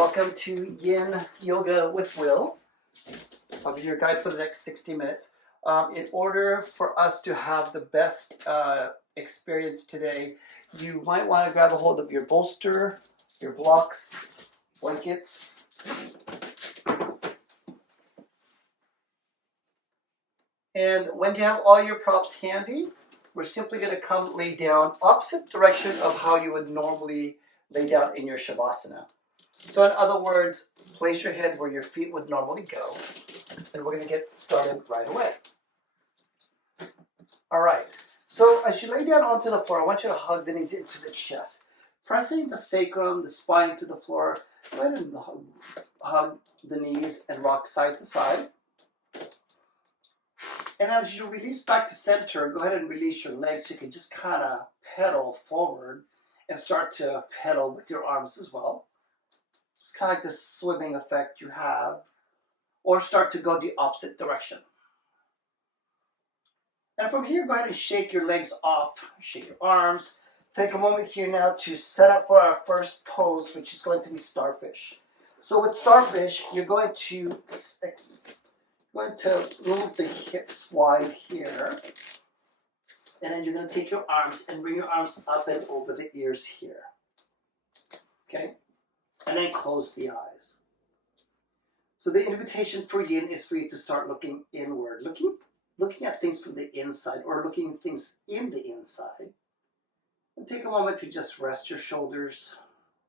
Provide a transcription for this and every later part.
Welcome to Yin Yoga with Will. I'll be your guide for the next 60 minutes. In order for us to have the best experience today, you might want to grab a hold of your bolster, your blocks, blankets. And when you have all your props handy, we're simply going to come lay down opposite direction of how you would normally lay down in your Shavasana. So in other words, place your head where your feet would normally go, and we're going to get started right away. All right, so as you lay down onto the floor, I want you to hug the knees into the chest, pressing the sacrum, the spine to the floor. Go ahead and hug the knees and rock side to side. And as you release back to center, go ahead and release your legs so you can just kind of pedal forward and start to pedal with your arms as well. It's kind of like this swimming effect you have, or start to go the opposite direction. And from here, go ahead and shake your legs off, shake your arms. Take a moment here now to set up for our first pose, which is going to be starfish. So with starfish, you're going to move the hips wide here. And then you're going to take your arms and bring your arms up and over the ears here. Okay? And then close the eyes. So the invitation for Yin is for you to start looking inward, looking at things from the inside, or looking at things in the inside. And take a moment to just rest your shoulders,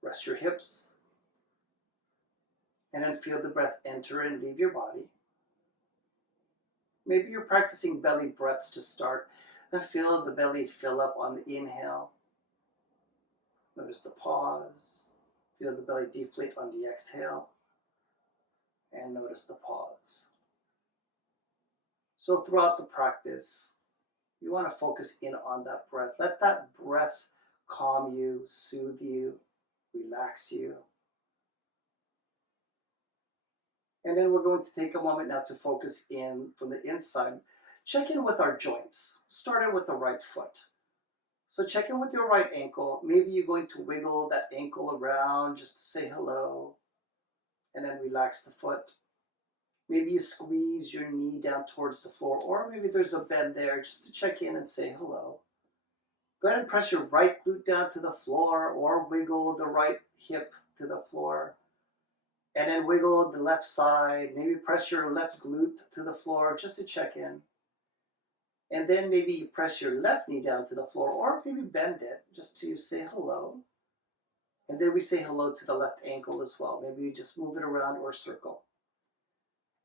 rest your hips, and then feel the breath enter and leave your body. Maybe you're practicing belly breaths to start, and feel the belly fill up on the inhale. Notice the pause. Feel the belly deflate on the exhale. And notice the pause. So throughout the practice, you want to focus in on that breath. Let that breath calm you, soothe you, relax you. And then we're going to take a moment now to focus in from the inside. Check in with our joints, starting with the right foot. So check in with your right ankle. Maybe you're going to wiggle that ankle around just to say hello, and then relax the foot. Maybe you squeeze your knee down towards the floor, or maybe there's a bend there just to check in and say hello. Go ahead and press your right glute down to the floor, or wiggle the right hip to the floor. And then wiggle the left side. Maybe press your left glute to the floor just to check in. And then maybe you press your left knee down to the floor, or maybe bend it just to say hello. And then we say hello to the left ankle as well. Maybe you just move it around or circle.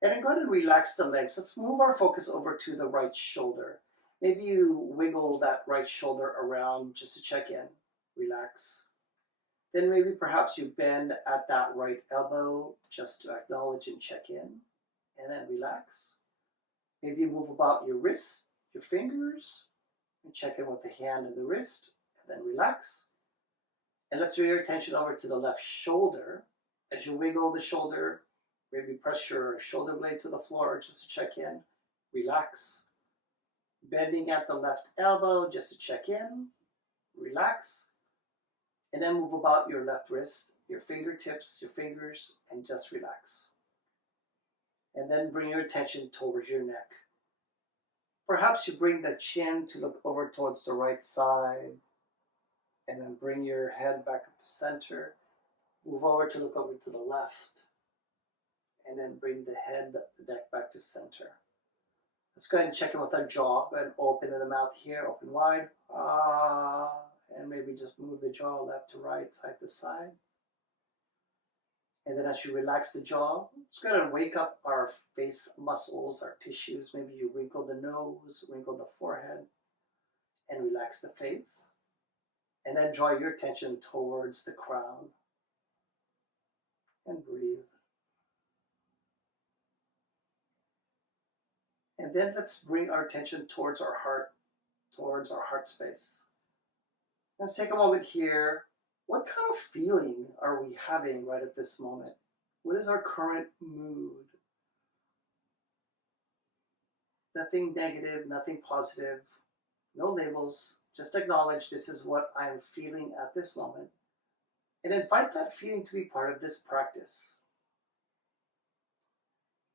And then go ahead and relax the legs. Let's move our focus over to the right shoulder. Maybe you wiggle that right shoulder around just to check in. Relax. Then maybe perhaps you bend at that right elbow just to acknowledge and check in. And then relax. Maybe you move about your wrist, your fingers, and check in with the hand and the wrist, and then relax. And let's bring your attention over to the left shoulder. As you wiggle the shoulder, maybe press your shoulder blade to the floor just to check in. Relax. Bending at the left elbow just to check in. Relax. And then move about your left wrist, your fingertips, your fingers, and just relax. And then bring your attention towards your neck. Perhaps you bring the chin to look over towards the right side, and then bring your head back up to center. Move over to look over to the left, and then bring the head, the neck back to center. Let's go ahead and check in with our jaw. Go ahead and open in the mouth here, open wide. And maybe just move the jaw left to right, side to side. And then as you relax the jaw, let's go ahead and wake up our face muscles, our tissues. Maybe you wrinkle the nose, wrinkle the forehead, and relax the face. And then draw your attention towards the crown. And breathe. And then let's bring our attention towards our heart space. Let's take a moment here. What kind of feeling are we having right at this moment? What is our current mood? Nothing negative, nothing positive, no labels. Just acknowledge this is what I'm feeling at this moment. And invite that feeling to be part of this practice.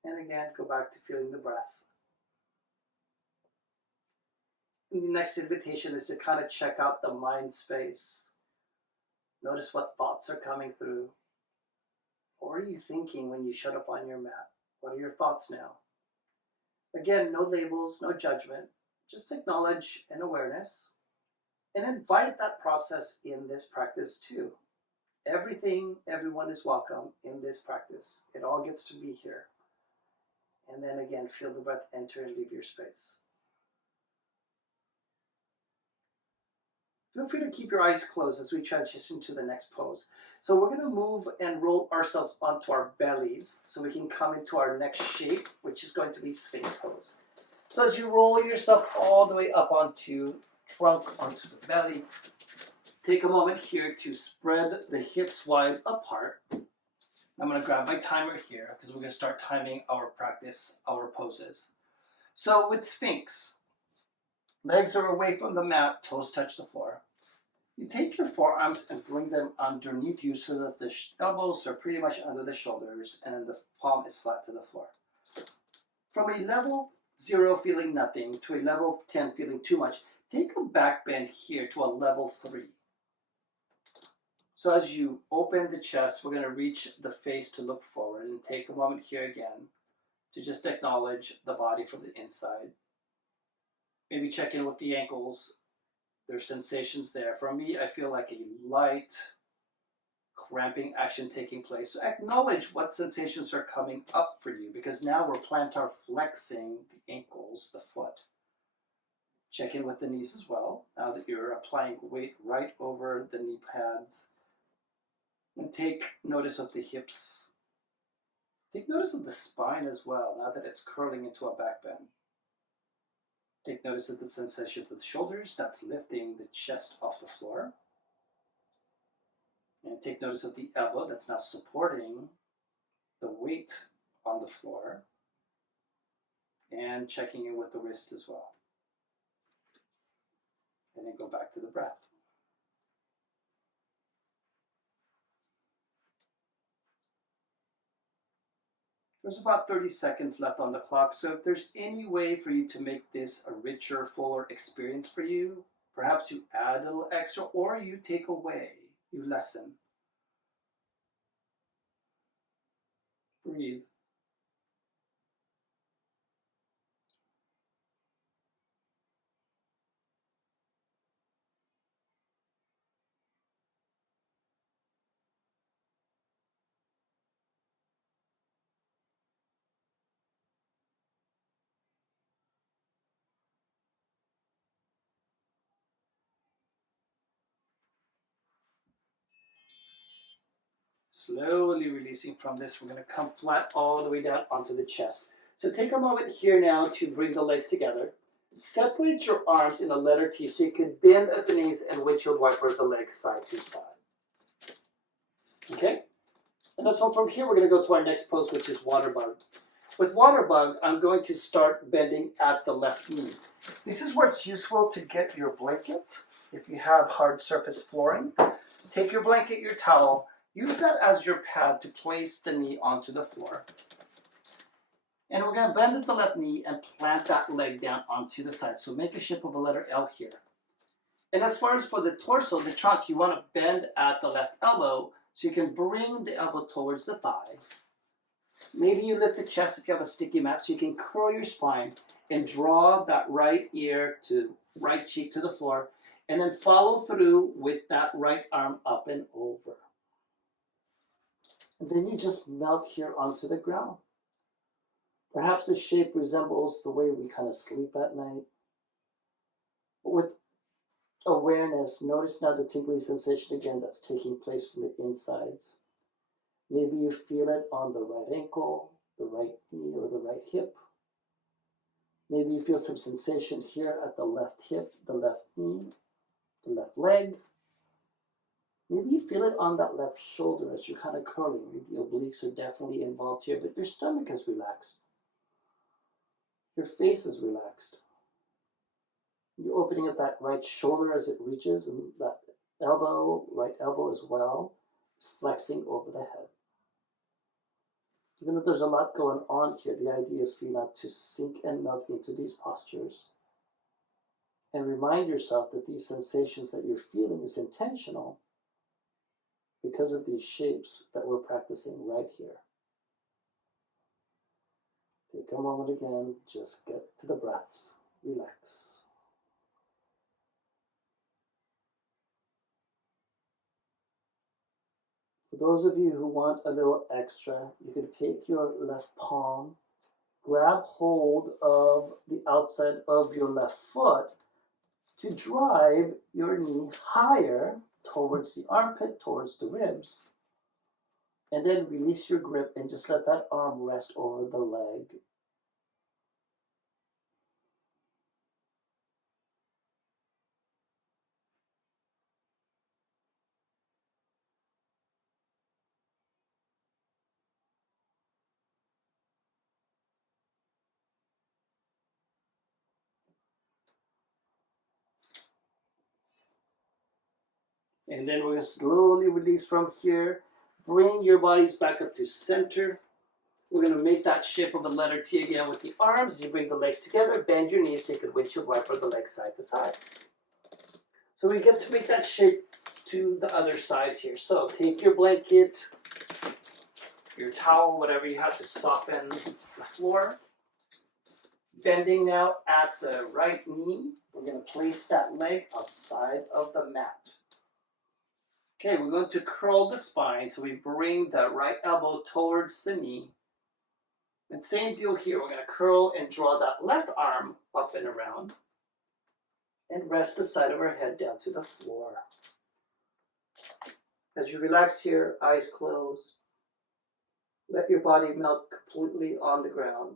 And again, go back to feeling the breath. And the next invitation is to kind of check out the mind space. Notice what thoughts are coming through. What are you thinking when you shut up on your mat? What are your thoughts now? Again, no labels, no judgment. Just acknowledge an awareness and invite that process in this practice too. Everything, everyone is welcome in this practice. It all gets to be here. And then again, feel the breath enter and leave your space. Feel free to keep your eyes closed as we transition to the next pose. So we're going to move and roll ourselves onto our bellies so we can come into our next shape, which is going to be space pose. So as you roll yourself all the way up onto trunk, onto the belly, take a moment here to spread the hips wide apart. I'm going to grab my timer here because we're going to start timing our practice, our poses. So with Sphinx, legs are away from the mat, toes touch the floor. You take your forearms and bring them underneath you so that the elbows are pretty much under the shoulders and then the palm is flat to the floor. From a level 0 feeling nothing to a level 10 feeling too much, take a back bend here to a level 3. So as you open the chest, we're going to reach the face to look forward and take a moment here again to just acknowledge the body from the inside. Maybe check in with the ankles. There's sensations there. For me, I feel like a light cramping action taking place. So acknowledge what sensations are coming up for you because now we're plantar flexing the ankles, the foot. Check in with the knees as well. Now that you're applying weight right over the knee pads. And take notice of the hips. Take notice of the spine as well, now that it's curling into a back bend. Take notice of the sensations of the shoulders, that's lifting the chest off the floor. And take notice of the elbow, that's now supporting the weight on the floor. And checking in with the wrist as well. And then go back to the breath. There's about 30 seconds left on the clock, so if there's any way for you to make this a richer, fuller experience for you, perhaps you add a little extra or you take away, you lessen. Breathe. Slowly releasing from this, we're going to come flat all the way down onto the chest. So take a moment here now to bring the legs together. Separate your arms in a letter T so you can bend at the knees and windshield wiper the legs side to side. Okay? And that's one from here, we're going to go to our next pose, which is water bug. With water bug, I'm going to start bending at the left knee. This is where it's useful to get your blanket. If you have hard surface flooring, take your blanket, your towel, use that as your pad to place the knee onto the floor. And we're going to bend at the left knee and plant that leg down onto the side. So make a shape of a letter L here. And as far as for the torso, the trunk, you want to bend at the left elbow so you can bring the elbow towards the thigh. Maybe you lift the chest if you have a sticky mat so you can curl your spine and draw that right ear to right cheek to the floor and then follow through with that right arm up and over. And then you just melt here onto the ground. Perhaps the shape resembles the way we kind of sleep at night. But with awareness, notice now the tingly sensation again that's taking place from the insides. Maybe you feel it on the right ankle, the right knee, or the right hip. Maybe you feel some sensation here at the left hip, the left knee, the left leg. Maybe you feel it on that left shoulder as you're kind of curling. The obliques are definitely involved here, but your stomach is relaxed. Your face is relaxed. You're opening up that right shoulder as it reaches, and that elbow, right elbow as well. is flexing over the head. Even though there's a lot going on here, the idea is for you not to sink and melt into these postures. And remind yourself that these sensations that you're feeling is intentional because of these shapes that we're practicing right here. Take a moment again, just get to the breath, relax. For those of you who want a little extra, you can take your left palm, grab hold of the outside of your left foot to drive your knee higher towards the armpit, towards the ribs, and then release your grip and just let that arm rest over the leg. And then we're going to slowly release from here. Bring your bodies back up to center. We're going to make that shape of a letter T again with the arms. You bring the legs together, bend your knees so you can windshield wiper the legs side to side. So we get to make that shape to the other side here. So take your blanket, your towel, whatever you have to soften the floor. Bending now at the right knee. We're going to place that leg outside of the mat. Okay, we're going to curl the spine. So we bring the right elbow towards the knee. And same deal here. We're going to curl and draw that left arm up and around. And rest the side of our head down to the floor. As you relax here, eyes closed. Let your body melt completely on the ground.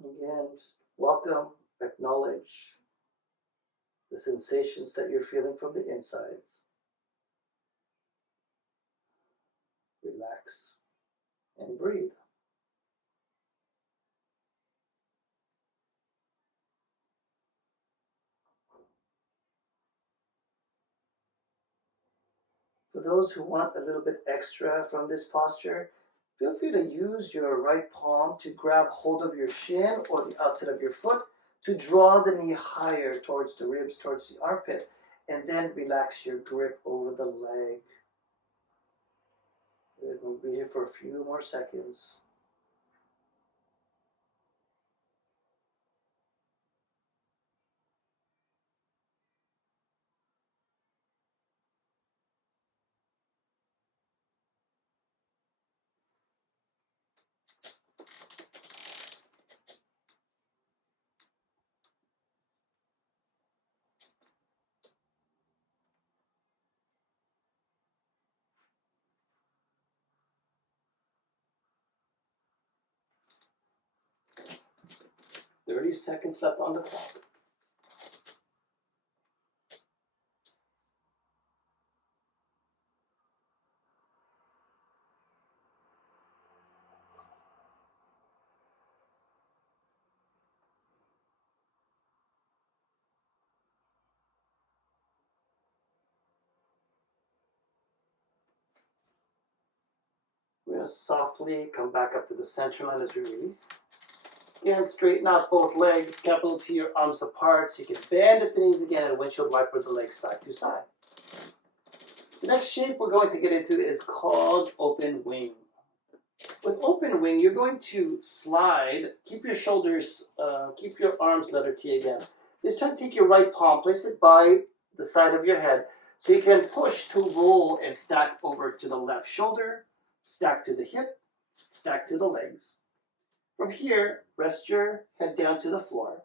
Again, just welcome, acknowledge the sensations that you're feeling from the insides. Relax and breathe. For those who want a little bit extra from this posture, feel free to use your right palm to grab hold of your shin or the outside of your foot to draw the knee higher towards the ribs, towards the armpit, and then relax your grip over the leg. We'll be here for a few more seconds. Thirty seconds left on the clock. We're going to softly come back up to the center line as we release. Again, straighten out both legs, capital T your arms apart so you can bend at the knees again and windshield wiper the legs side to side. The next shape we're going to get into is called open wing. With open wing, you're going to slide, keep your shoulders, keep your arms letter T again. This time take your right palm, place it by the side of your head so you can push to roll and stack over to the left shoulder, stack to the hip, stack to the legs. From here, rest your head down to the floor.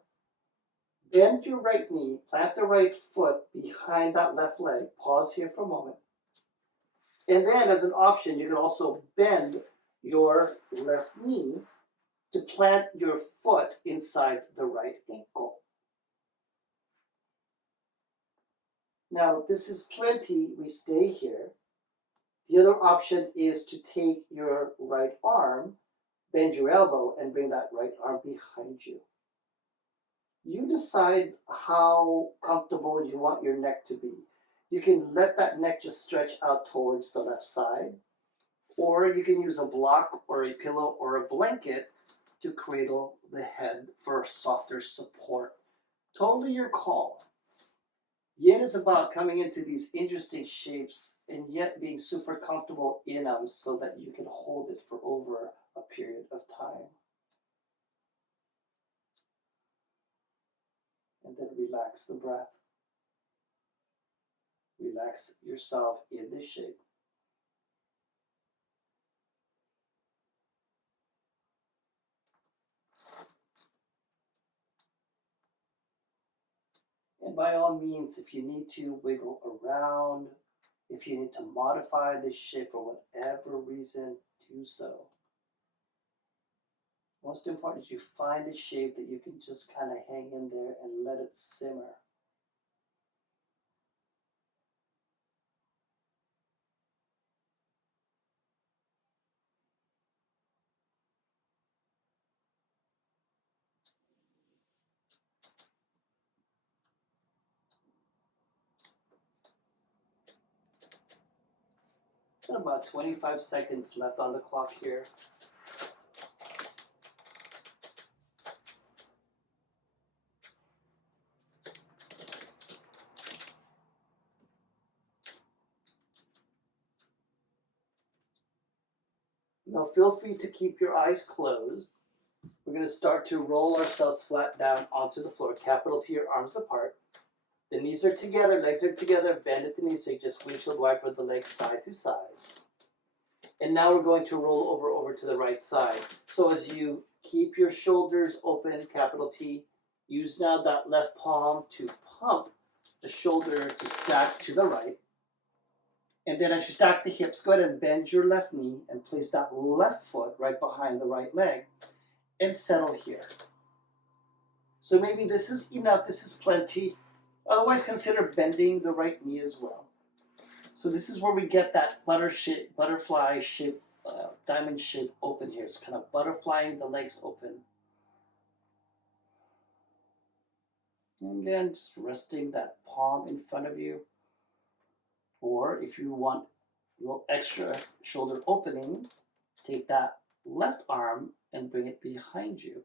Bend your right knee, plant the right foot behind that left leg. Pause here for a moment. And then as an option, you can also bend your left knee to plant your foot inside the right ankle. Now, this is plenty. We stay here. The other option is to take your right arm, bend your elbow, and bring that right arm behind you. You decide how comfortable you want your neck to be. You can let that neck just stretch out towards the left side, or you can use a block or a pillow or a blanket to cradle the head for softer support. Totally your call. Yin is about coming into these interesting shapes and yet being super comfortable in them so that you can hold it for over a period of time. And then relax the breath. Relax yourself in this shape. And by all means, if you need to wiggle around, if you need to modify this shape for whatever reason, do so. Most important is you find a shape that you can just kind of hang in there and let it simmer. Got about 25 seconds left on the clock here. Now feel free to keep your eyes closed. We're going to start to roll ourselves flat down onto the floor, capital T, your arms apart. The knees are together, legs are together, bend at the knees, so you just windshield wiper the legs side to side. And now we're going to roll over to the right side. So as you keep your shoulders open, capital T, use now that left palm to pump the shoulder to stack to the right. And then as you stack the hips, go ahead and bend your left knee and place that left foot right behind the right leg and settle here. So maybe this is enough, this is plenty. Otherwise consider bending the right knee as well. So this is where we get that butterfly shape, diamond shape open here. It's kind of butterflying the legs open. And again, just resting that palm in front of you. Or if you want a little extra shoulder opening, take that left arm and bring it behind you.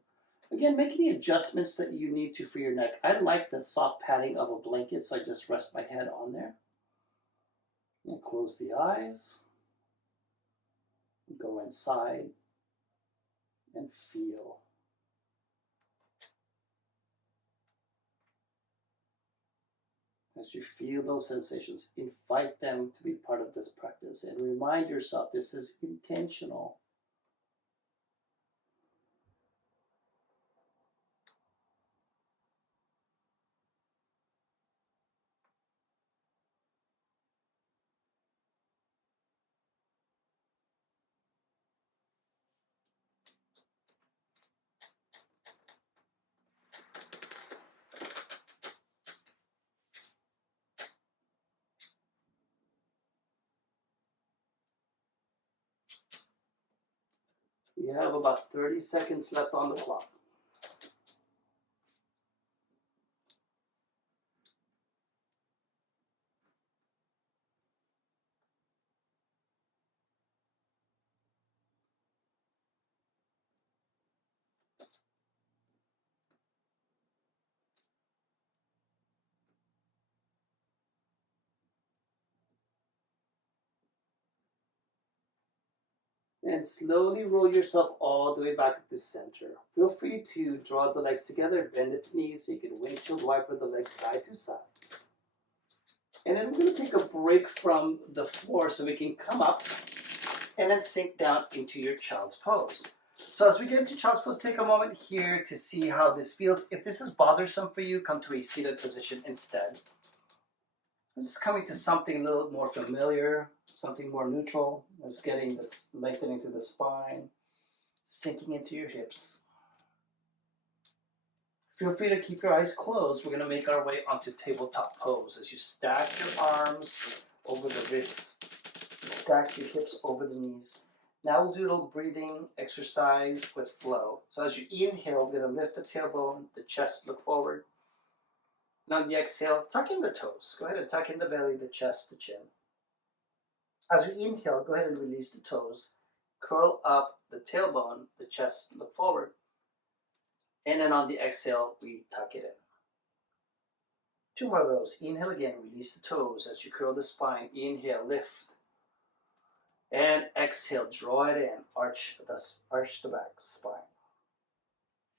Again, make any adjustments that you need to for your neck. I like the soft padding of a blanket, so I just rest my head on there. And close the eyes. Go inside and feel. As you feel those sensations, invite them to be part of this practice and remind yourself this is intentional. We have about 30 seconds left on the clock. And slowly roll yourself all the way back up to center. Feel free to draw the legs together, bend at the knees so you can windshield wiper the legs side to side. And then we're going to take a break from the floor so we can come up and then sink down into your child's pose. So as we get into child's pose, take a moment here to see how this feels. If this is bothersome for you, come to a seated position instead. This is coming to something a little more familiar, something more neutral. It's getting this lengthening through the spine, sinking into your hips. Feel free to keep your eyes closed. We're going to make our way onto tabletop pose. As you stack your arms over the wrists, stack your hips over the knees. Now we'll do a little breathing exercise with flow. So as you inhale, we're going to lift the tailbone, the chest look forward. And on the exhale, tuck in the toes. Go ahead and tuck in the belly, the chest, the chin. As we inhale, go ahead and release the toes. Curl up the tailbone, the chest, look forward. And then on the exhale, we tuck it in. 2 more of those. Inhale again, release the toes as you curl the spine. Inhale, lift. And exhale, draw it in, arch the back spine.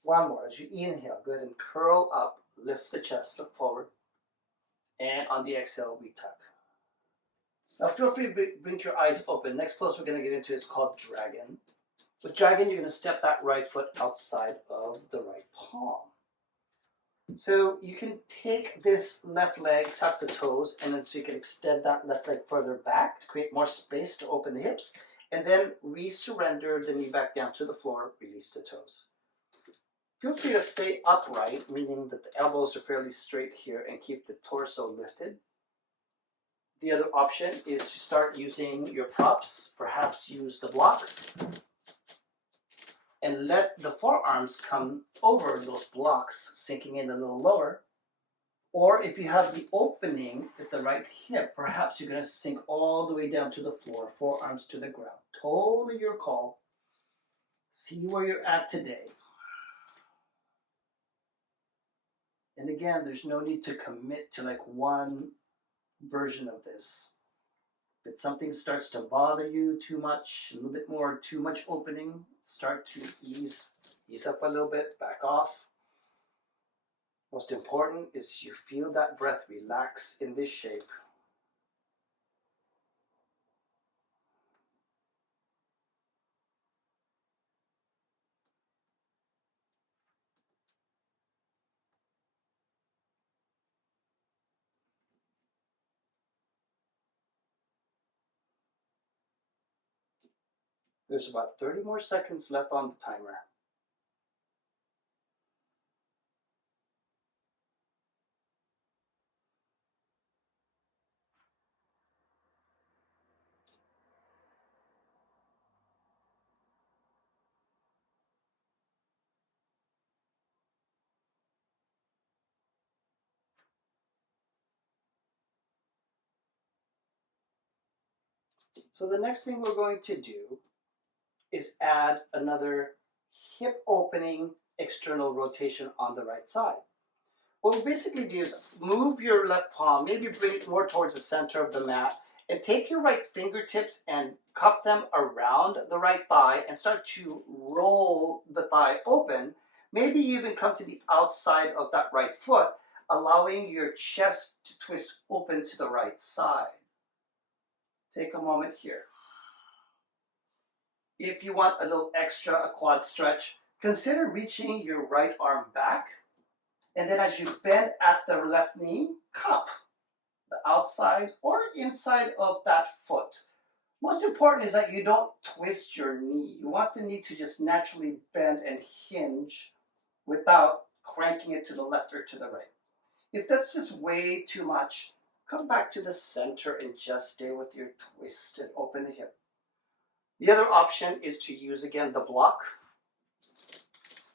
1 more. As you inhale, go ahead and curl up, lift the chest, look forward. And on the exhale, we tuck. Now feel free to blink your eyes open. Next pose we're going to get into is called dragon. With dragon, you're going to step that right foot outside of the right palm. So you can take this left leg, tuck the toes, and then so you can extend that left leg further back to create more space to open the hips, and then re-surrender the knee back down to the floor, release the toes. Feel free to stay upright, meaning that the elbows are fairly straight here, and keep the torso lifted. The other option is to start using your props, perhaps use the blocks, and let the forearms come over those blocks, sinking in a little lower. Or if you have the opening at the right hip, perhaps you're going to sink all the way down to the floor, forearms to the ground. Totally your call. See where you're at today. And again, there's no need to commit to like one version of this. If something starts to bother you too much, a little bit more, too much opening, start to ease up a little bit, back off. Most important is you feel that breath relax in this shape. There's about 30 more seconds left on the timer. So the next thing we're going to do is add another hip opening external rotation on the right side. What we basically do is move your left palm, maybe bring it more towards the center of the mat, and take your right fingertips and cup them around the right thigh and start to roll the thigh open. Maybe even come to the outside of that right foot, allowing your chest to twist open to the right side. Take a moment here. If you want a little extra, a quad stretch, consider reaching your right arm back. And then as you bend at the left knee, cup the outside or inside of that foot. Most important is that you don't twist your knee. You want the knee to just naturally bend and hinge without cranking it to the left or to the right. If that's just way too much, come back to the center and just stay with your twist and open the hip. The other option is to use again the block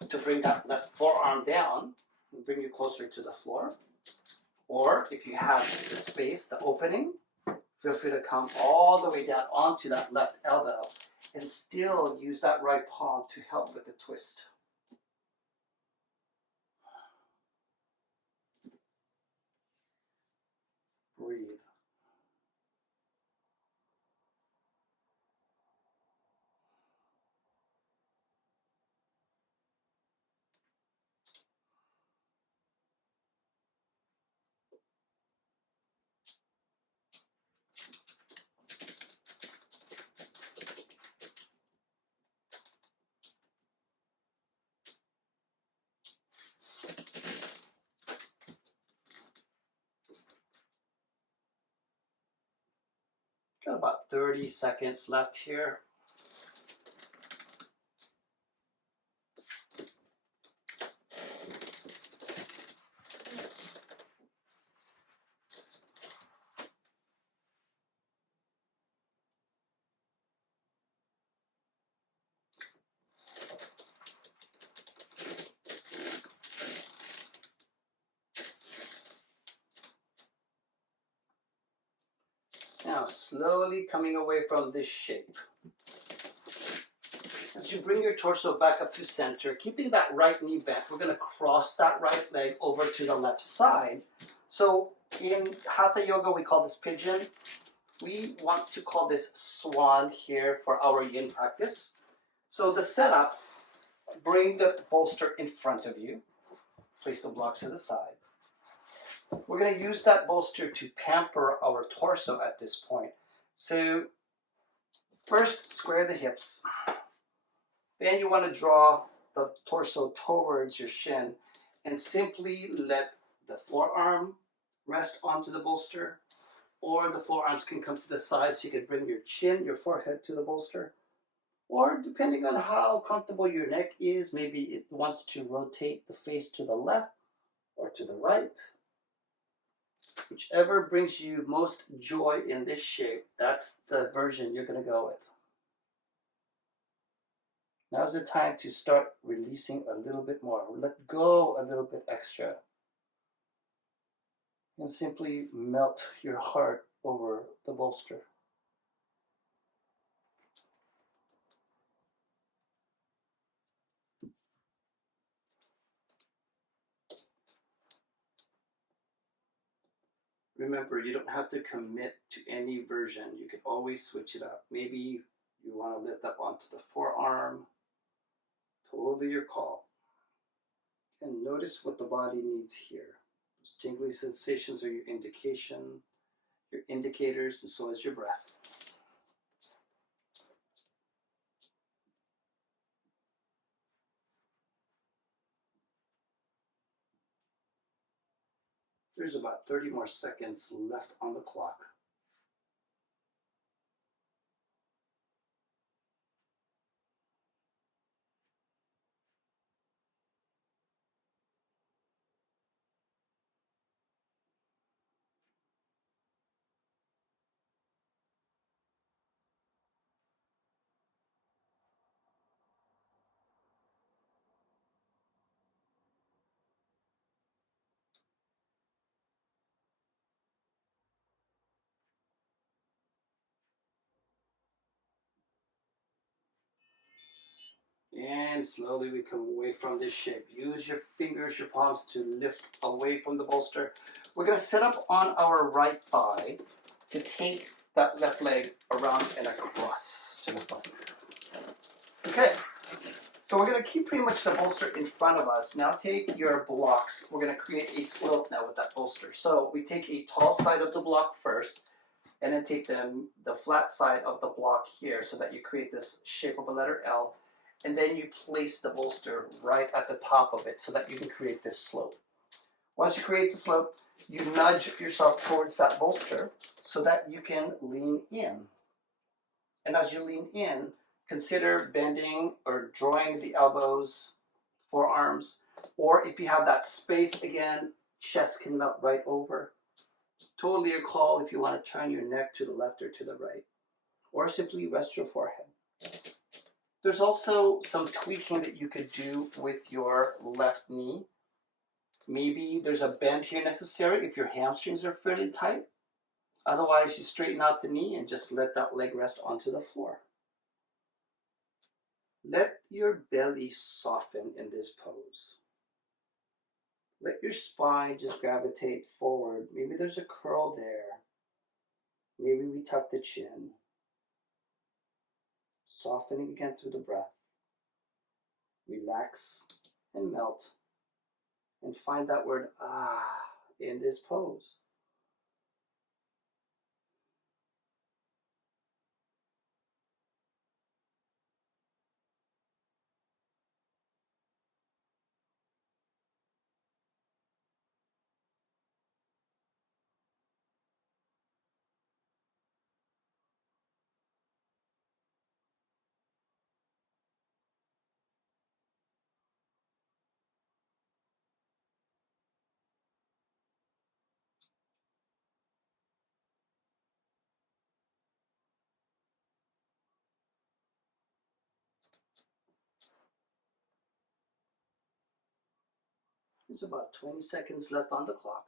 to bring that left forearm down and bring you closer to the floor. Or if you have the space, the opening, feel free to come all the way down onto that left elbow and still use that right palm to help with the twist. Breathe. Got about 30 seconds left here. slowly coming away from this shape. As you bring your torso back up to center, keeping that right knee bent, we're going to cross that right leg over to the left side. So in Hatha Yoga, we call this pigeon. We want to call this swan here for our yin practice. So the setup, bring the bolster in front of you. Place the blocks to the side. We're going to use that bolster to pamper our torso at this point. So first, square the hips. Then you want to draw the torso towards your shin and simply let the forearm rest onto the bolster, or the forearms can come to the side so you can bring your chin, your forehead to the bolster. Or depending on how comfortable your neck is, maybe it wants to rotate the face to the left or to the right. Whichever brings you most joy in this shape, that's the version you're going to go with. Now's the time to start releasing a little bit more. Let go a little bit extra. And simply melt your heart over the bolster. Remember, you don't have to commit to any version. You can always switch it up. Maybe you want to lift up onto the forearm. Totally your call. And notice what the body needs here. Those tingly sensations are your indication, your indicators, and so is your breath. There's about 30 more seconds left on the clock. And slowly we come away from this shape. Use your fingers, your palms to lift away from the bolster. We're going to sit up on our right thigh to take that left leg around and across to the front. Okay, so we're going to keep pretty much the bolster in front of us. Now take your blocks. We're going to create a slope now with that bolster. So we take a tall side of the block first, and then take the flat side of the block here so that you create this shape of a letter L. And then you place the bolster right at the top of it so that you can create this slope. Once you create the slope, you nudge yourself towards that bolster so that you can lean in. And as you lean in, consider bending or drawing the elbows, forearms, or if you have that space again, chest can melt right over. Totally your call if you want to turn your neck to the left or to the right, or simply rest your forehead. There's also some tweaking that you could do with your left knee. Maybe there's a bend here necessary if your hamstrings are fairly tight. Otherwise, you straighten out the knee and just let that leg rest onto the floor. Let your belly soften in this pose. Let your spine just gravitate forward. Maybe there's a curl there. Maybe we tuck the chin. Softening again through the breath. Relax and melt. And find that word in this pose. There's about 20 seconds left on the clock.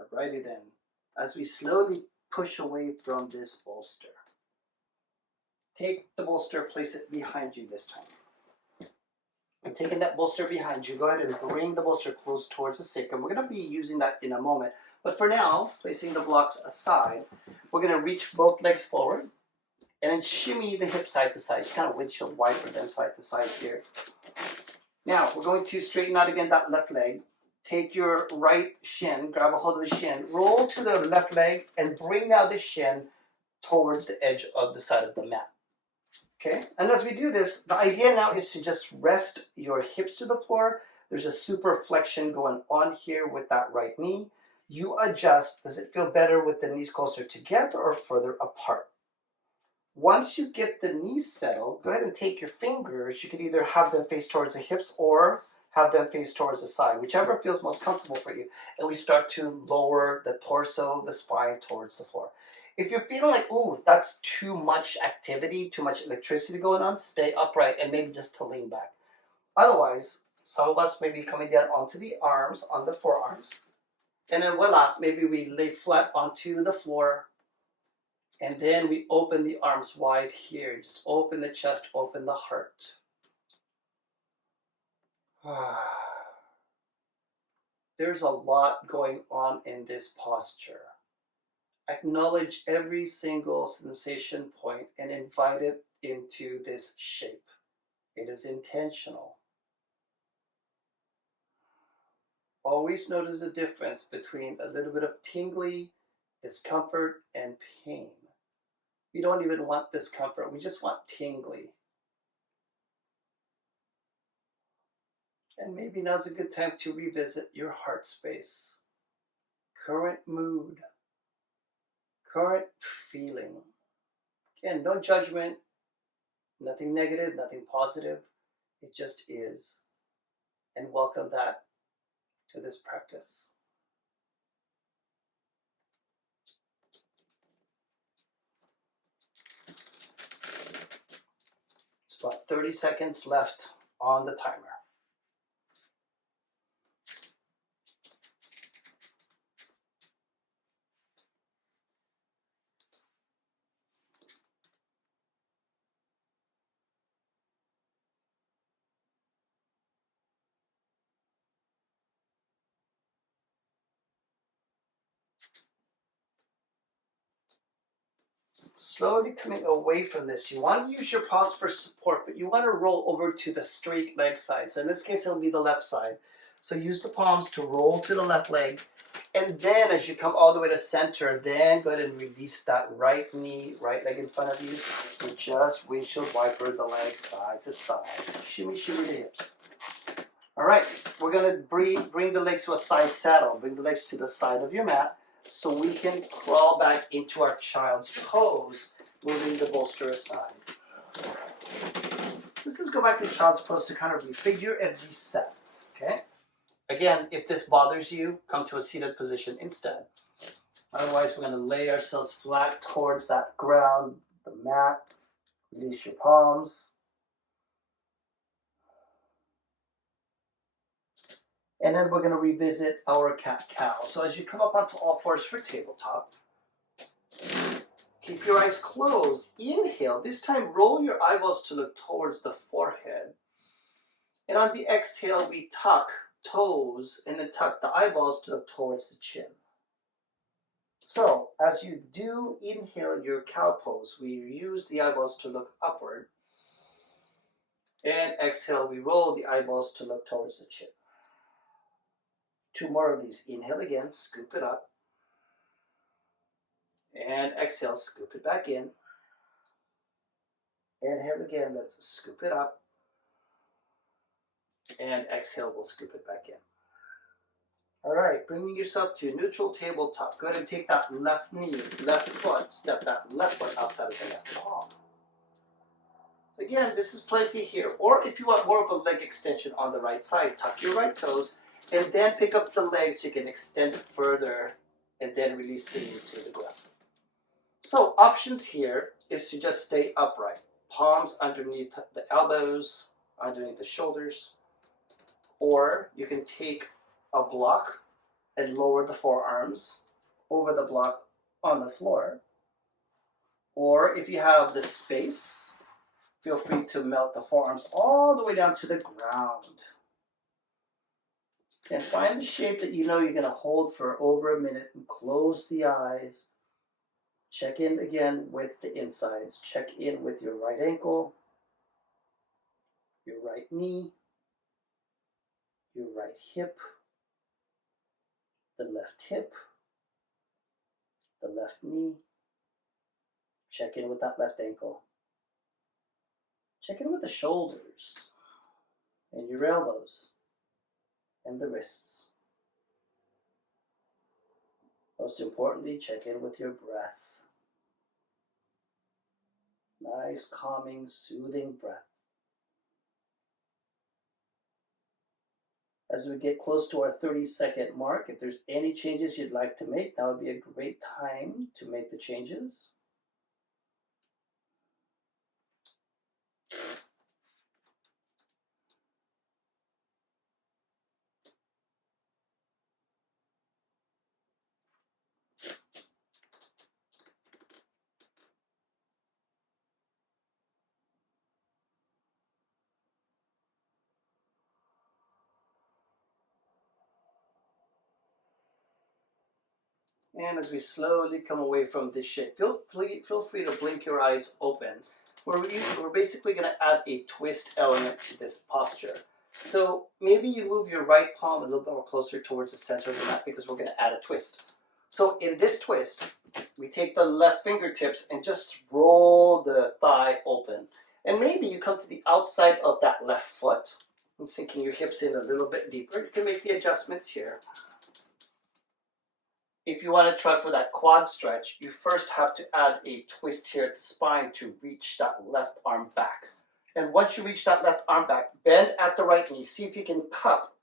Alrighty then. As we slowly push away from this bolster, take the bolster, place it behind you this time. And taking that bolster behind you, go ahead and bring the bolster close towards the sacrum. We're going to be using that in a moment. But for now, placing the blocks aside, we're going to reach both legs forward and then shimmy the hips side to side. Just kind of windshield wiper them side to side here. Now, we're going to straighten out again that left leg. Take your right shin, grab a hold of the shin, roll to the left leg, and bring now the shin towards the edge of the side of the mat. Okay, and as we do this, the idea now is to just rest your hips to the floor. There's a super flexion going on here with that right knee. You adjust. Does it feel better with the knees closer together or further apart? Once you get the knees settled, go ahead and take your fingers. You can either have them face towards the hips or have them face towards the side, whichever feels most comfortable for you. And we start to lower the torso, the spine towards the floor. If you're feeling like, ooh, that's too much activity, too much electricity going on, stay upright and maybe just to lean back. Otherwise, some of us may be coming down onto the arms, on the forearms. And then voila, maybe we lay flat onto the floor. And then we open the arms wide here. Just open the chest, open the heart. There's a lot going on in this posture. Acknowledge every single sensation point and invite it into this shape. It is intentional. Always notice the difference between a little bit of tingly, discomfort, and pain. We don't even want discomfort, we just want tingly. And maybe now's a good time to revisit your heart space, current mood, current feeling. Again, no judgment, nothing negative, nothing positive. It just is. And welcome that to this practice. It's about 30 seconds left on the timer. Slowly coming away from this. You want to use your paws for support, but you want to roll over to the straight leg side. So in this case, it'll be the left side. So use the palms to roll to the left leg. And then as you come all the way to center, then go ahead and release that right knee, right leg in front of you. And just windshield wiper the leg side to side. Shimmy, shimmy the hips. All right, we're going to bring the legs to a side saddle. Bring the legs to the side of your mat so we can crawl back into our child's pose, moving the bolster aside. Let's just go back to child's pose to kind of refigure and reset, okay? Again, if this bothers you, come to a seated position instead. Otherwise, we're going to lay ourselves flat towards that ground, the mat. Release your palms. And then we're going to revisit our cat-cow. So as you come up onto all fours for tabletop, keep your eyes closed. Inhale. This time, roll your eyeballs to look towards the forehead. And on the exhale, we tuck toes and then tuck the eyeballs to look towards the chin. So as you do inhale your cow pose, we use the eyeballs to look upward. And exhale, we roll the eyeballs to look towards the chin. 2 more of these. Inhale again, scoop it up. And exhale, scoop it back in. Inhale again, let's scoop it up. And exhale, we'll scoop it back in. All right, bringing yourself to neutral tabletop. Go ahead and take that left knee, left foot, step that left foot outside of the left palm. So again, this is plenty here. Or if you want more of a leg extension on the right side, tuck your right toes and then pick up the legs so you can extend further and then release the knee to the ground. So options here is to just stay upright. Palms underneath the elbows, underneath the shoulders. Or you can take a block and lower the forearms over the block on the floor. Or if you have the space, feel free to melt the forearms all the way down to the ground. And find the shape that you know you're going to hold for over a minute and close the eyes. Check in again with the insides. Check in with your right ankle, your right knee, your right hip, the left hip, the left knee. Check in with that left ankle. Check in with the shoulders and your elbows and the wrists. Most importantly, check in with your breath. Nice, calming, soothing breath. As we get close to our 30-second mark, if there's any changes you'd like to make, that would be a great time to make the changes. And as we slowly come away from this shape, feel free to blink your eyes open. We're basically going to add a twist element to this posture. So maybe you move your right palm a little bit more closer towards the center of the mat because we're going to add a twist. So in this twist, we take the left fingertips and just roll the thigh open. And maybe you come to the outside of that left foot and sinking your hips in a little bit deeper. You can make the adjustments here. If you want to try for that quad stretch, you first have to add a twist here at the spine to reach that left arm back. And once you reach that left arm back, bend at the right knee. See if you can cup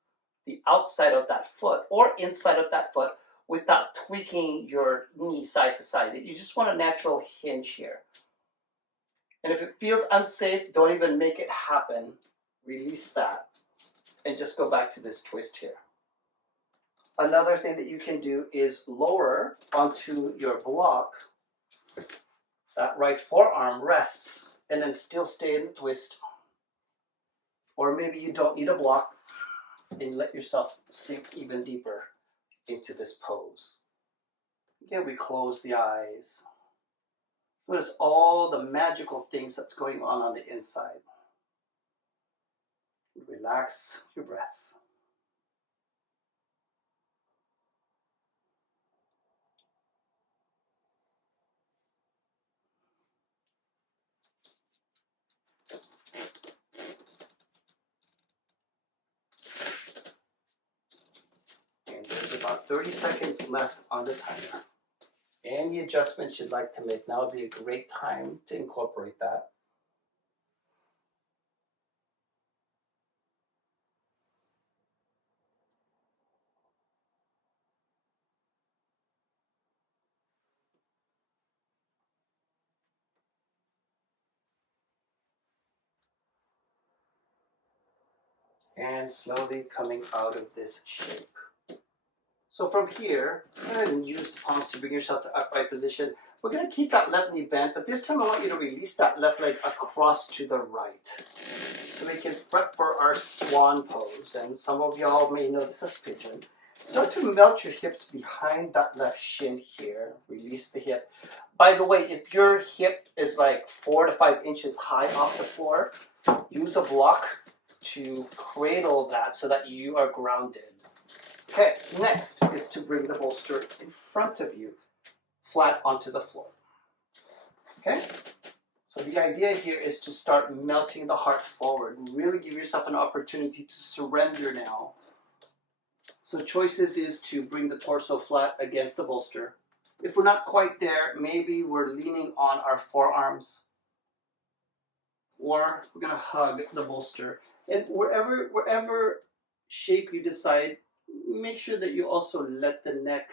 the outside of that foot or inside of that foot without tweaking your knee side to side. You just want a natural hinge here. And if it feels unsafe, don't even make it happen. Release that and just go back to this twist here. Another thing that you can do is lower onto your block. That right forearm rests and then still stay in the twist. Or maybe you don't need a block and let yourself sink even deeper into this pose. Again, we close the eyes. Notice all the magical things that's going on the inside. Relax your breath. And there's about 30 seconds left on the timer. Any adjustments you'd like to make, now would be a great time to incorporate that. And slowly coming out of this shape. So from here, go ahead and use the palms to bring yourself to upright position. We're going to keep that left knee bent, but this time I want you to release that left leg across to the right. So we can prep for our swan pose. And some of y'all may know this as pigeon. Start to melt your hips behind that left shin here. Release the hip. By the way, if your hip is like 4 to 5 inches high off the floor, use a block to cradle that so that you are grounded. Okay, next is to bring the bolster in front of you, flat onto the floor. Okay, so the idea here is to start melting the heart forward. Really give yourself an opportunity to surrender now. So choices is to bring the torso flat against the bolster. If we're not quite there, maybe we're leaning on our forearms, or we're gonna hug the bolster. And wherever shape you decide, make sure that you also let the neck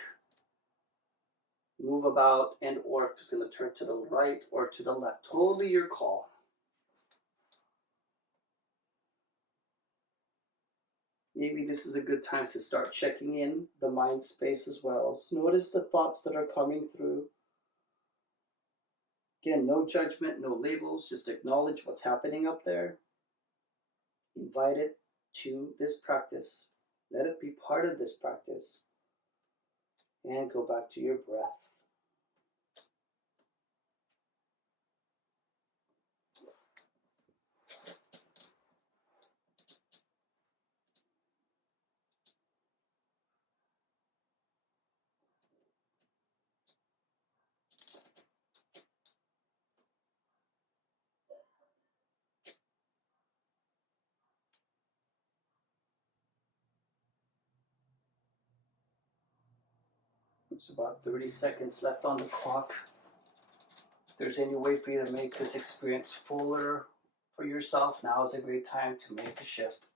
move about, and or if it's going to turn to the right or to the left. Totally your call. Maybe this is a good time to start checking in the mind space as well. So notice the thoughts that are coming through. Again, no judgment, no labels, just acknowledge what's happening up there. Invite it to this practice. Let it be part of this practice. And go back to your breath. There's about 30 seconds left on the clock. If there's any way for you to make this experience fuller for yourself, now is a great time to make the shift.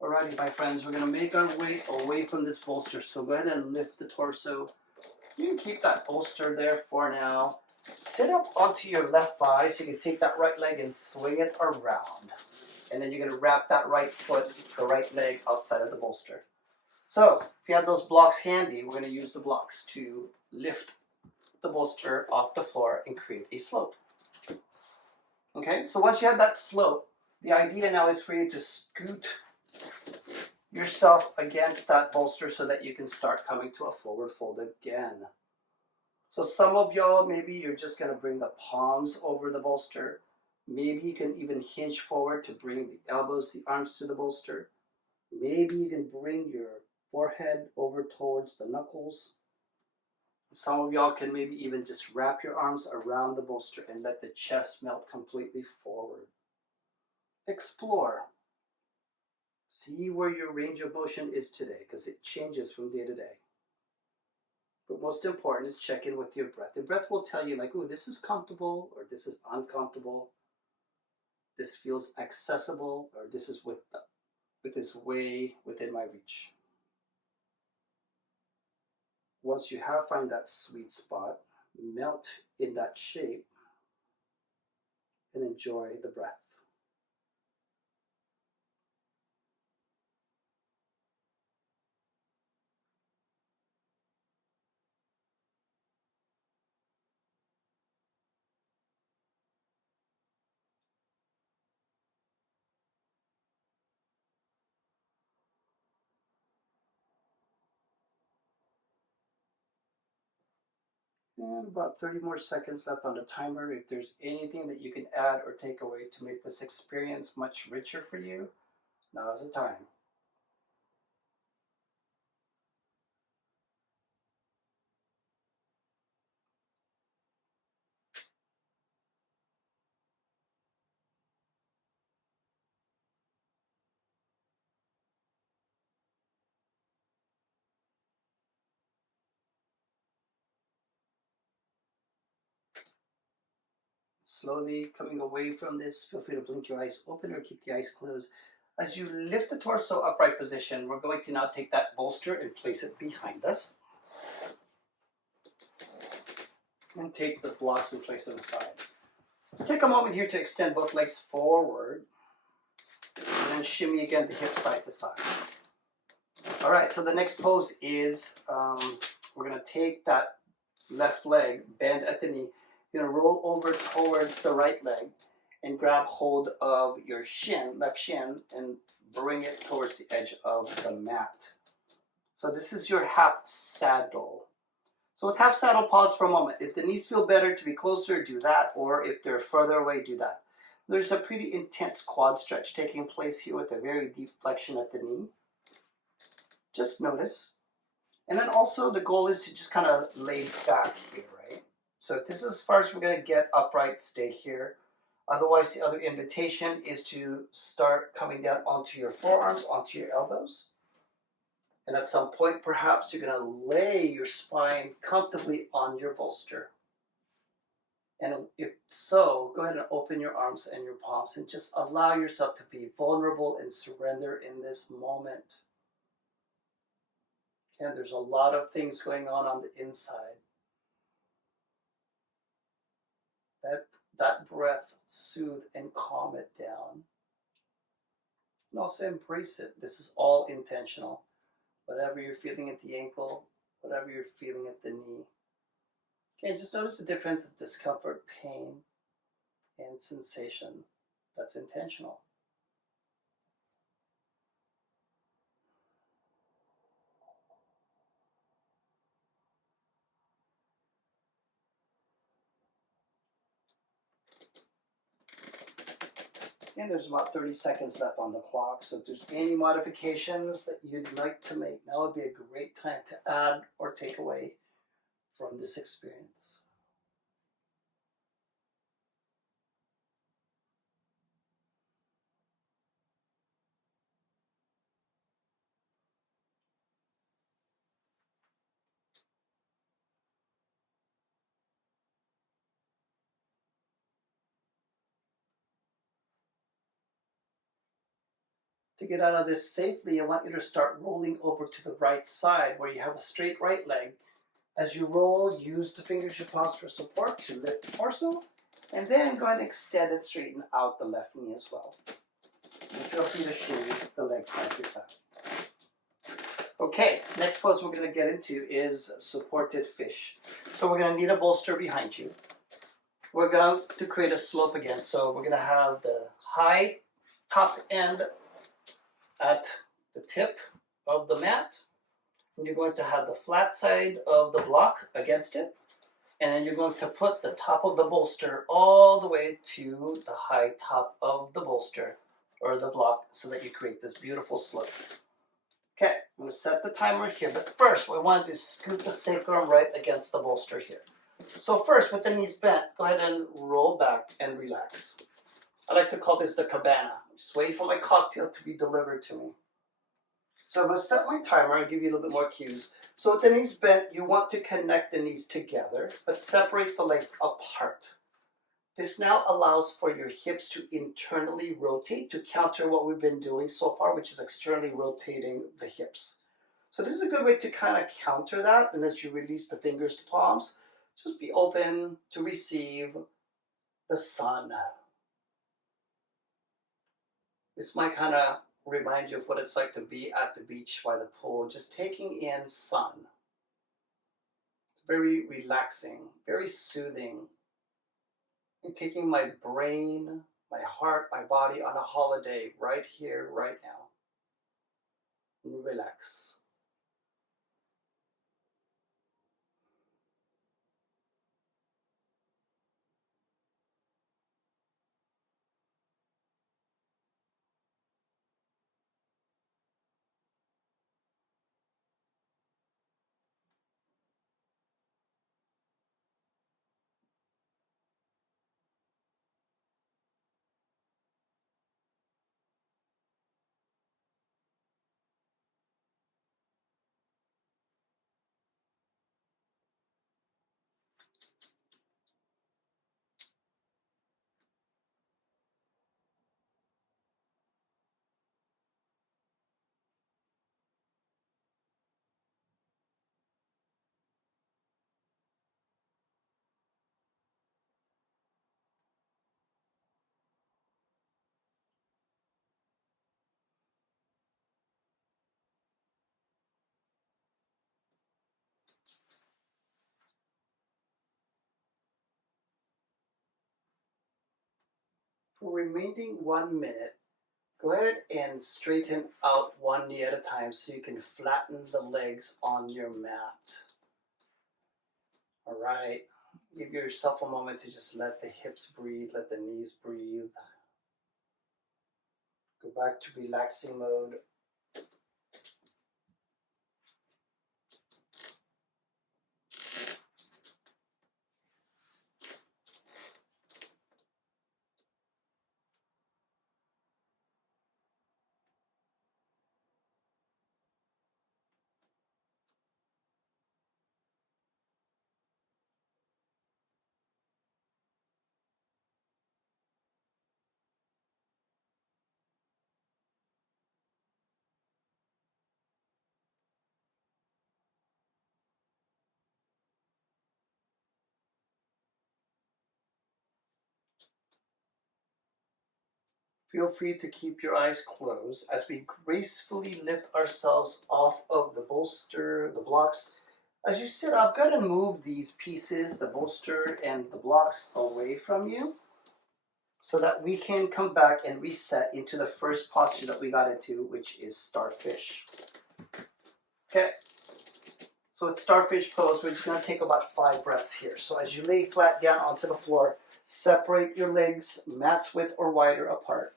Alrighty, my friends, we're going to make our way away from this bolster. So go ahead and lift the torso. You can keep that bolster there for now. Sit up onto your left thigh so you can take that right leg and swing it around. And then you're going to wrap that right foot, the right leg outside of the bolster. So if you have those blocks handy, we're going to use the blocks to lift the bolster off the floor and create a slope. Okay, so once you have that slope, the idea now is for you to scoot yourself against that bolster so that you can start coming to a forward fold again. So some of y'all, maybe you're just going to bring the palms over the bolster. Maybe you can even hinge forward to bring the elbows, the arms to the bolster. Maybe you can bring your forehead over towards the knuckles. Some of y'all can maybe even just wrap your arms around the bolster and let the chest melt completely forward. Explore. See where your range of motion is today, because it changes from day to day. But most important is check in with your breath. The breath will tell you like, oh, this is comfortable or this is uncomfortable. This feels accessible or this is with this way within my reach. Once you have found that sweet spot, melt in that shape and enjoy the breath. And about 30 more seconds left on the timer. If there's anything that you can add or take away to make this experience much richer for you, now is the time. Slowly coming away from this, feel free to blink your eyes open or keep the eyes closed. As you lift the torso upright position, we're going to now take that bolster and place it behind us. And take the blocks and place them aside. Let's take a moment here to extend both legs forward. And then shimmy again the hips side to side. All right, so the next pose is we're going to take that left leg, bend at the knee. You're going to roll over towards the right leg and grab hold of your shin, left shin, and bring it towards the edge of the mat. So this is your half saddle. So with half saddle, pause for a moment. If the knees feel better to be closer, do that. Or if they're further away, do that. There's a pretty intense quad stretch taking place here with a very deep flexion at the knee. Just notice. And then also the goal is to just kind of lay back here, right? So if this is as far as we're going to get upright, stay here. Otherwise, the other invitation is to start coming down onto your forearms, onto your elbows. And at some point, perhaps you're going to lay your spine comfortably on your bolster. And if so, go ahead and open your arms and your palms and just allow yourself to be vulnerable and surrender in this moment. And there's a lot of things going on the inside. Let that breath soothe and calm it down. And also embrace it. This is all intentional. Whatever you're feeling at the ankle, whatever you're feeling at the knee. Okay, just notice the difference of discomfort, pain, and sensation. That's intentional. And there's about 30 seconds left on the clock. So if there's any modifications that you'd like to make, now would be a great time to add or take away from this experience. To get out of this safely, I want you to start rolling over to the right side where you have a straight right leg. As you roll, use the fingers you pause for support to lift the torso, and then go ahead and extend and straighten out the left knee as well. And feel free to shave the leg side to side. Okay, next pose we're going to get into is supported fish. So we're going to need a bolster behind you. We're going to create a slope again. So we're going to have the high top end at the tip of the mat. And you're going to have the flat side of the block against it. And then you're going to put the top of the bolster all the way to the high top of the bolster or the block so that you create this beautiful slope. Okay, I'm going to set the timer here, but first we want to scoot the sacrum right against the bolster here. So first, with the knees bent, go ahead and roll back and relax. I like to call this the cabana. I'm just waiting for my cocktail to be delivered to me. So I'm going to set my timer and give you a little bit more cues. So with the knees bent, you want to connect the knees together, but separate the legs apart. This now allows for your hips to internally rotate to counter what we've been doing so far, which is externally rotating the hips. So this is a good way to kind of counter that. And as you release the fingers to palms, just be open to receive the sun. This might kind of remind you of what it's like to be at the beach by the pool, just taking in sun. It's very relaxing, very soothing. And taking my brain, my heart, my body on a holiday right here, right now. And relax. For remaining 1 minute, go ahead and straighten out one knee at a time so you can flatten the legs on your mat. All right. Give yourself a moment to just let the hips breathe, let the knees breathe. Go back to relaxing mode. Feel free to keep your eyes closed as we gracefully lift ourselves off of the bolster, the blocks. As you sit up, go ahead and move these pieces, the bolster and the blocks, away from you so that we can come back and reset into the first posture that we got into, which is starfish. Okay, so it's starfish pose. We're just going to take about 5 breaths here. So as you lay flat down onto the floor, separate your legs mat's width or wider apart.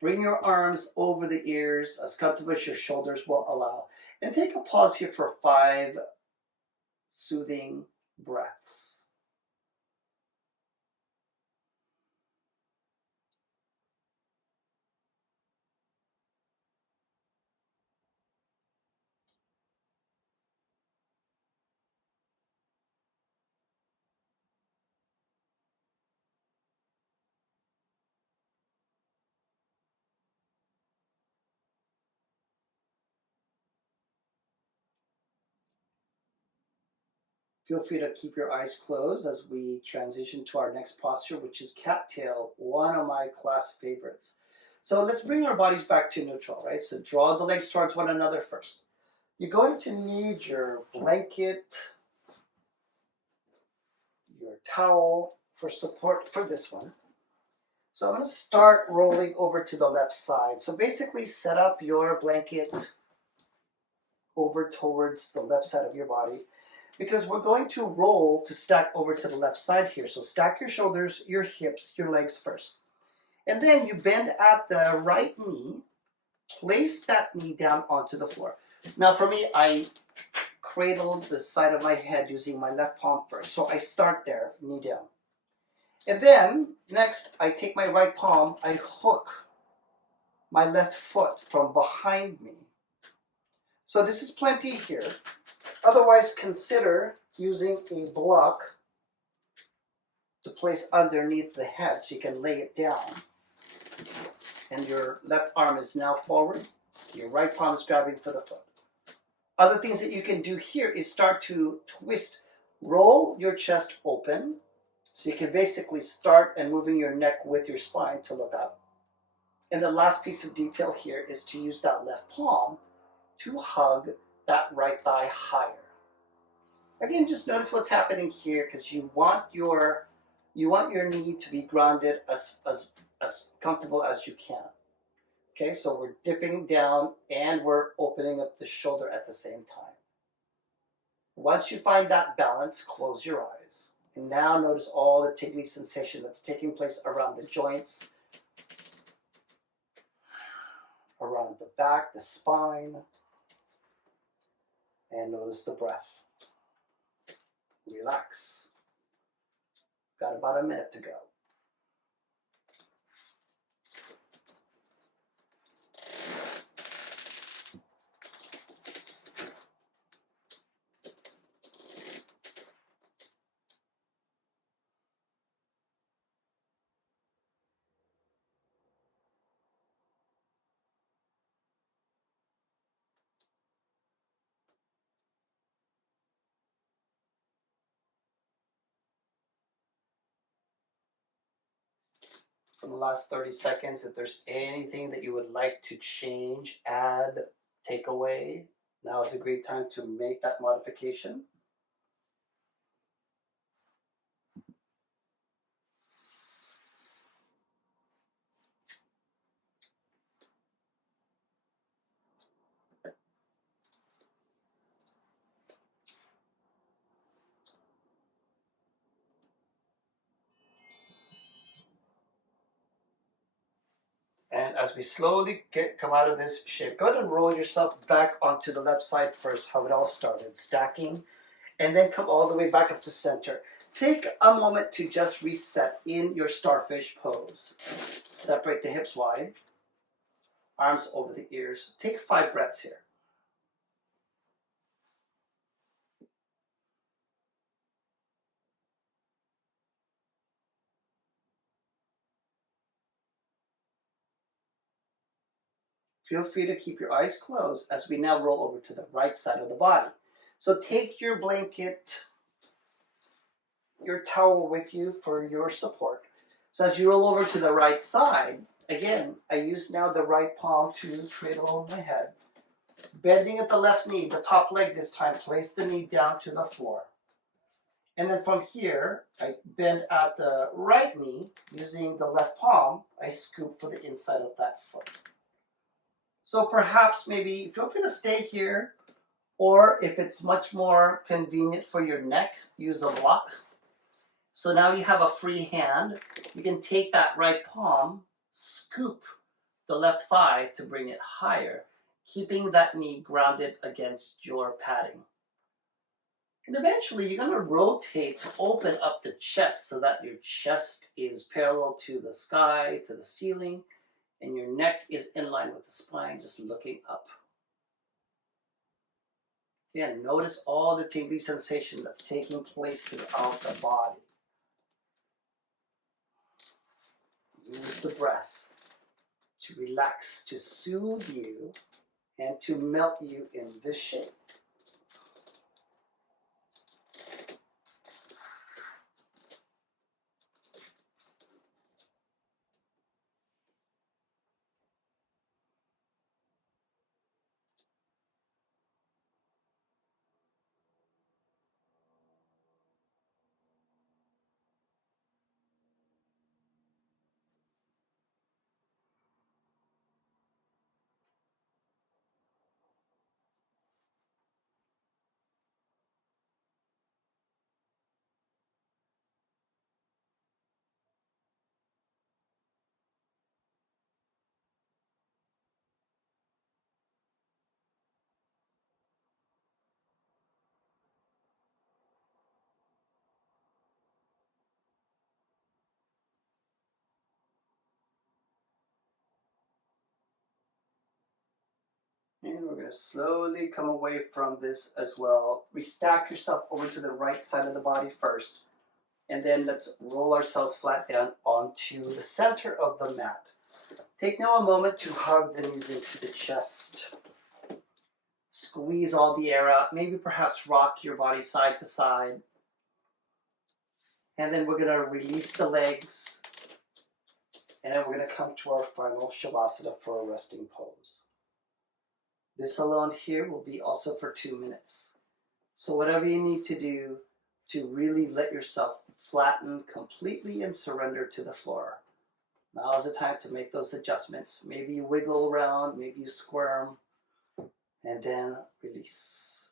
Bring your arms over the ears as comfortable as your shoulders will allow. And take a pause here for 5 soothing breaths. Feel free to keep your eyes closed as we transition to our next posture, which is cattail, one of my class favorites. So let's bring our bodies back to neutral, right? So draw the legs towards one another first. You're going to need your blanket, your towel for support for this one. So I'm going to start rolling over to the left side. So basically set up your blanket over towards the left side of your body, because we're going to roll to stack over to the left side here. So stack your shoulders, your hips, your legs first. And then you bend at the right knee, place that knee down onto the floor. Now for me, I cradle the side of my head using my left palm first. So I start there, knee down. And then next, I take my right palm, I hook my left foot from behind me. So this is plenty here. Otherwise, consider using a block to place underneath the head so you can lay it down. And your left arm is now forward. Your right palm is grabbing for the foot. Other things that you can do here is start to twist. Roll your chest open. So you can basically start and moving your neck with your spine to look up. And the last piece of detail here is to use that left palm to hug that right thigh higher. Again, just notice what's happening here, because you want your knee to be grounded as comfortable as you can. Okay, so we're dipping down and we're opening up the shoulder at the same time. Once you find that balance, close your eyes. And now notice all the tingling sensation that's taking place around the joints, around the back, the spine, and notice the breath. Relax. Got about a minute to go. For the last 30 seconds, if there's anything that you would like to change, add, take away, now is a great time to make that modification. And as we slowly come out of this shape, go ahead and roll yourself back onto the left side first, how it all started, stacking, and then come all the way back up to center. Take a moment to just reset in your starfish pose. Separate the hips wide, arms over the ears. Take 5 breaths here. Feel free to keep your eyes closed as we now roll over to the right side of the body. So take your blanket, your towel with you for your support. So as you roll over to the right side, Again, I use now the right palm to cradle over my head. Bending at the left knee, the top leg this time, place the knee down to the floor. And then from here, I bend at the right knee, using the left palm, I scoop for the inside of that foot. So perhaps maybe feel free to stay here, or if it's much more convenient for your neck, use a block. So now you have a free hand. You can take that right palm, scoop the left thigh to bring it higher, keeping that knee grounded against your padding. And eventually you're going to rotate to open up the chest so that your chest is parallel to the sky, to the ceiling, and your neck is in line with the spine, just looking up. Again, notice all the tingly sensation that's taking place throughout the body. Use the breath to relax, to soothe you, and to melt you in this shape. And we're going to slowly come away from this as well. Restack yourself over to the right side of the body first. And then let's roll ourselves flat down onto the center of the mat. Take now a moment to hug the knees into the chest. Squeeze all the air out. Maybe perhaps rock your body side to side. And then we're going to release the legs. And then we're going to come to our final Shavasana for a resting pose. This alone here will be also for 2 minutes. So whatever you need to do to really let yourself flatten completely and surrender to the floor. Now is the time to make those adjustments. Maybe you wiggle around, maybe you squirm, and then release.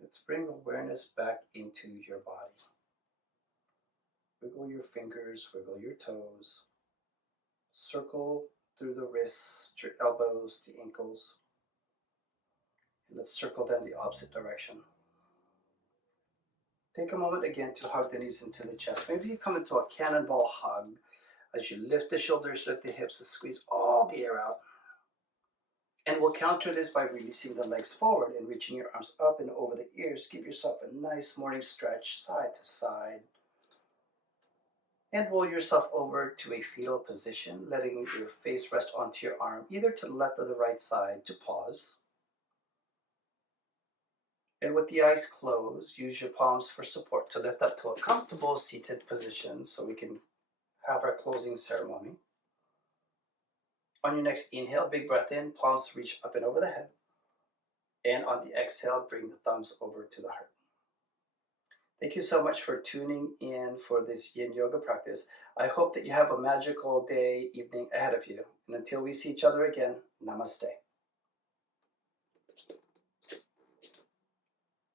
Let's bring awareness back into your body. Wiggle your fingers, wiggle your toes. Circle through the wrists, your elbows, the ankles. And let's circle them the opposite direction. Take a moment again to hug the knees into the chest. Maybe you come into a cannonball hug as you lift the shoulders, lift the hips, and squeeze all the air out. And we'll counter this by releasing the legs forward and reaching your arms up and over the ears. Give yourself a nice morning stretch side to side. And roll yourself over to a fetal position, letting your face rest onto your arm, either to the left or the right side, to pause. And with the eyes closed, use your palms for support to lift up to a comfortable seated position so we can have our closing ceremony. On your next inhale, big breath in, palms reach up and over the head. And on the exhale, bring the thumbs over to the heart. Thank you so much for tuning in for this Yin Yoga practice. I hope that you have a magical day, evening ahead of you. And until we see each other again, namaste.